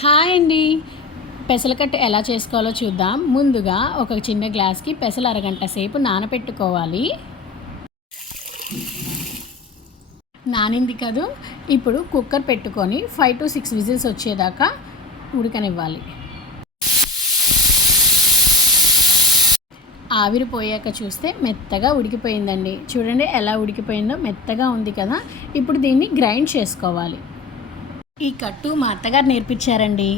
Hi అండి. పెసలకట్టు ఎలా చేసుకోవాలో చూద్దాం. ముందుగా ఒక చిన్న గ్లాస్‌కి పెసలు అరగంట సేపు నానబెట్టుకోవాలి. నానింది కదూ! ఇప్పుడు కుక్కర్ పెట్టుకొని 5-6 విజిల్స్ వచ్చేదాకా ఉడకనివ్వాలి. ఆవిరి పోయాక చూస్తే మెత్తగా ఉడికిపోయిందండి. చూడండి ఎలా ఉడికిపోయిందో, మెత్తగా ఉంది కదా! ఇప్పుడు దీన్ని గ్రైండ్ చేసుకోవాలి. ఈ కట్టు మా అత్తగారు నేర్పించారండి.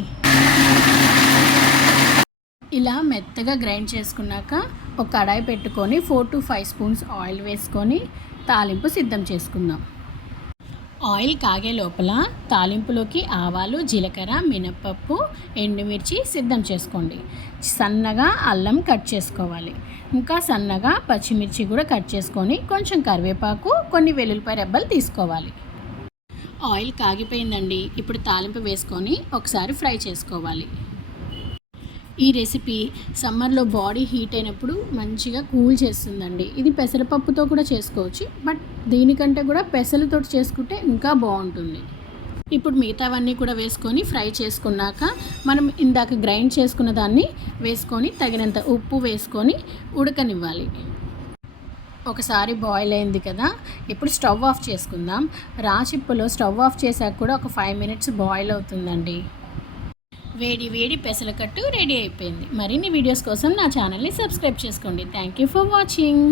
ఇలా మెత్తగా గ్రైండ్ చేసుకున్నాక ఒక కడాయి పెట్టుకొని 4-5 స్పూన్స్ ఆయిల్ వేసుకొని తాలింపు సిద్ధం చేసుకుందాం. ఆయిల్ కాగే లోపల తాలింపులోకి ఆవాలు, జీలకర్ర, మినప్పప్పు, ఎండుమిర్చి సిద్ధం చేసుకోండి. సన్నగా అల్లం కట్ చేసుకోవాలి. ఇంకా సన్నగా పచ్చిమిర్చి కూడా కట్ చేసుకొని కొంచెం కరివేపాకు, కొన్ని వెల్లుల్లిపాయ రెబ్బలు తీసుకోవాలి. ఆయిల్ కాగిపోయిందండి. ఇప్పుడు తాలింపు వేసుకొని ఒకసారి ఫ్రై చేసుకోవాలి. ఈ రెసిపీ సమ్మర్లో బాడీ హీట్ అయినప్పుడు మంచిగా కూల్ చేస్తుందండి. ఇది పెసరపప్పుతో కూడా చేసుకోవచ్చు, బట్ దీనికంటే కూడా పెసలతో చేసుకుంటే ఇంకా బాగుంటుంది. ఇప్పుడు మిగతావన్నీ కూడా వేసుకొని ఫ్రై చేసుకున్నాక మనం ఇందాక గ్రైండ్ చేసుకున్న దాన్ని వేసుకొని తగినంత ఉప్పు వేసుకొని ఉడకనివ్వాలి. ఒకసారి బాయిల్ అయింది కదా, ఇప్పుడు స్టవ్ ఆఫ్ చేసుకుందాం. రాచిప్పులో స్టవ్ ఆఫ్ చేశాక కూడా ఒక 5 మినిట్స్ బాయిల్ అవుతుందండి. వేడి వేడి పెసలకట్టు రెడీ అయిపోయింది. మరిన్ని వీడియోస్ కోసం నా ఛానల్ని సబ్స్క్రైబ్ చేసుకోండి. Thank you for watching.